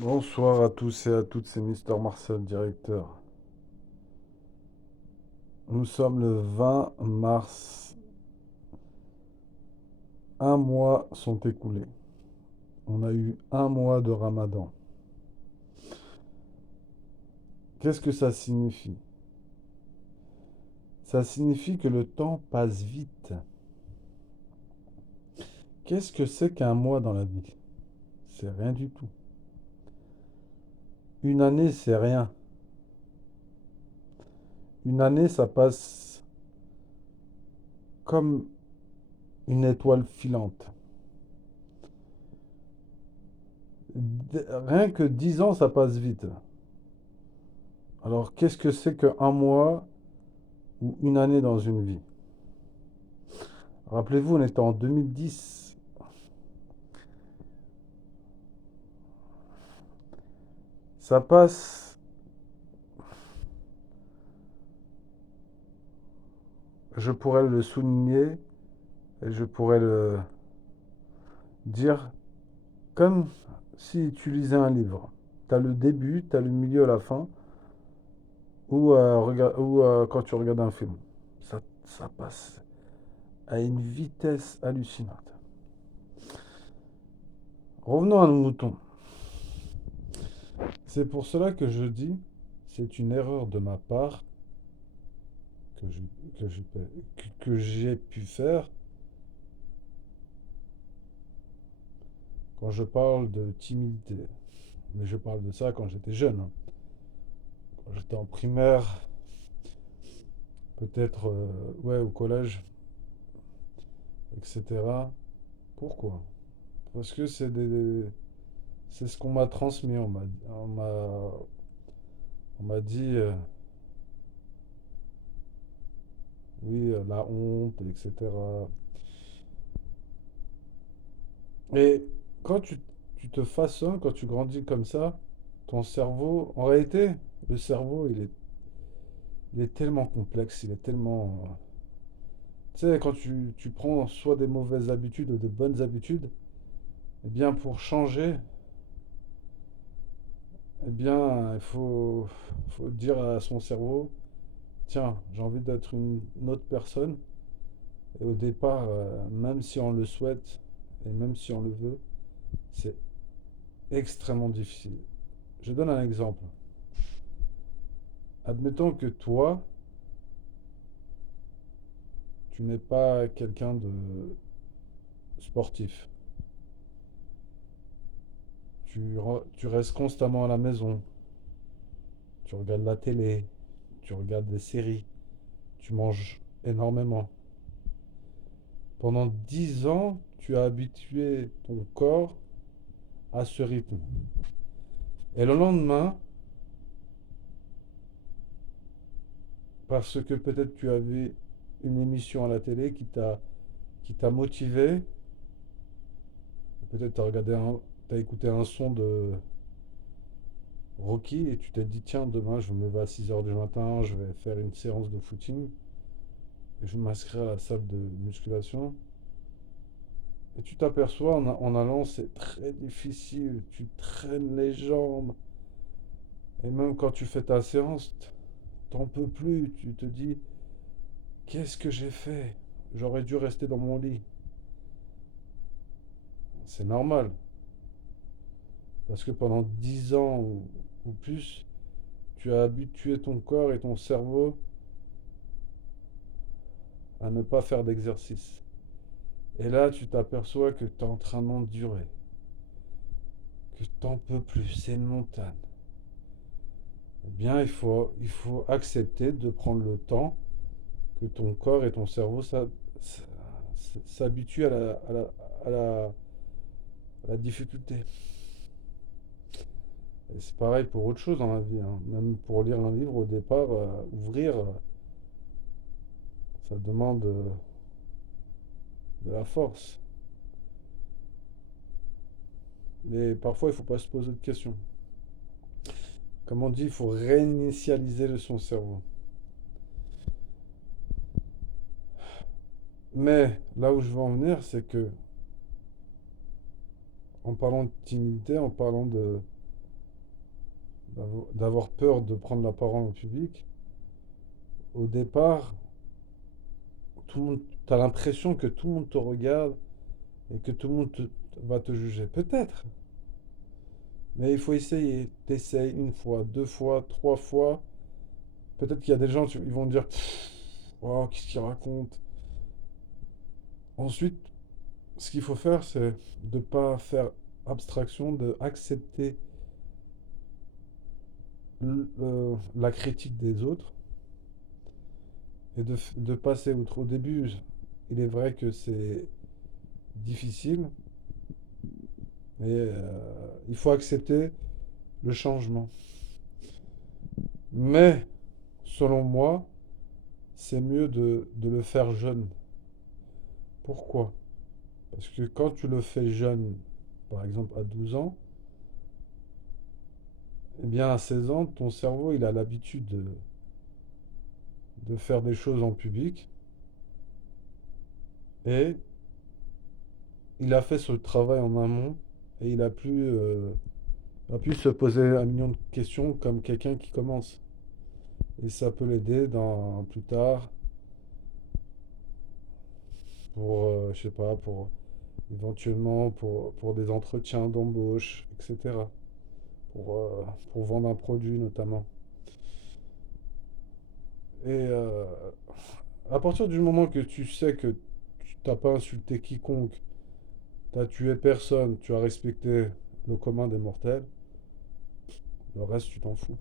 Bonsoir à tous et à toutes, c'est Mister Marcel, directeur. Nous sommes le 20 mars. Un mois sont écoulés. On a eu un mois de Ramadan. Qu'est-ce que ça signifie? Ça signifie que le temps passe vite. Qu'est-ce que c'est qu'un mois dans la vie? C'est rien du tout. Une année, c'est rien. Une année, ça passe comme une étoile filante. Rien que 10 ans, ça passe vite. Alors, qu'est-ce que c'est qu'un mois ou une année dans une vie? Rappelez-vous, on était en 2010. Ça passe, je pourrais le souligner et je pourrais le dire comme si tu lisais un livre. Tu as le début, tu as le milieu, la fin, ou quand tu regardes un film. Ça passe à une vitesse hallucinante. Revenons à nos moutons. C'est pour cela que je dis, c'est une erreur de ma part que je- que j'ai pu faire quand je parle de timidité. Mais je parle de ça quand j'étais jeune, hein. Quand j'étais en primaire, peut-être ouais, au collège, etc. Pourquoi? Parce que c'est ce qu'on m'a transmis. On m'a dit, oui, la honte, etc. Et quand tu te façonnes, quand tu grandis comme ça, ton cerveau, en réalité, le cerveau, il est tellement complexe, il est tellement... Tu sais, quand tu prends soit des mauvaises habitudes ou de bonnes habitudes, eh bien, pour changer, eh bien, faut dire à son cerveau, tiens, j'ai envie d'être une autre personne. Et au départ, même si on le souhaite et même si on le veut, c'est extrêmement difficile. Je donne un exemple. Admettons que toi, tu n'es pas quelqu'un de sportif. Tu restes constamment à la maison. Tu regardes la télé. Tu regardes des séries. Tu manges énormément. Pendant 10 ans, tu as habitué ton corps à ce rythme. Et le lendemain, parce que peut-être tu as vu une émission à la télé qui t'a motivé, peut-être tu as t'as écouté un son de Rocky et tu t'es dit tiens demain je me lève à 6 heures du matin, je vais faire une séance de footing et je m'inscris à la salle de musculation. Et tu t'aperçois en allant c'est très difficile, tu traînes les jambes et même quand tu fais ta séance, t'en peux plus, tu te dis qu'est-ce que j'ai fait? J'aurais dû rester dans mon lit. C'est normal. Parce que pendant 10 ans ou plus, tu as habitué ton corps et ton cerveau à ne pas faire d'exercice. Et là, tu t'aperçois que tu es en train d'endurer, que tu n'en peux plus, c'est une montagne. Eh bien, il faut accepter de prendre le temps que ton corps et ton cerveau s'habituent à la difficulté. Et c'est pareil pour autre chose dans la vie, hein. Même pour lire un livre, au départ, ouvrir, ça demande de la force. Mais parfois, il ne faut pas se poser de questions. Comme on dit, il faut réinitialiser son cerveau. Mais là où je veux en venir, c'est que, en parlant de timidité, en parlant d'avoir peur de prendre la parole en public, au départ, tout le monde, t'as l'impression que tout le monde te regarde et que tout le monde va te juger. Peut-être, mais il faut essayer. T'essayes une fois, deux fois, trois fois. Peut-être qu'il y a des gens, ils vont dire, oh, qu'est-ce qu'il raconte? Ensuite, ce qu'il faut faire, c'est de ne pas faire abstraction, de accepter la critique des autres et de passer outre. Au début, il est vrai que c'est difficile et il faut accepter le changement. Mais, selon moi, c'est mieux de le faire jeune. Pourquoi? Parce que quand tu le fais jeune, par exemple à 12 ans, eh bien à 16 ans, ton cerveau, il a l'habitude de faire des choses en public et il a fait ce travail en amont et a pu se poser un million de questions comme quelqu'un qui commence. Et ça peut l'aider dans plus tard pour, je sais pas, pour éventuellement pour des entretiens d'embauche, etc. Pour vendre un produit notamment. Et à partir du moment que tu sais que tu t'as pas insulté quiconque, t'as tué personne, tu as respecté le commun des mortels, le reste tu t'en fous.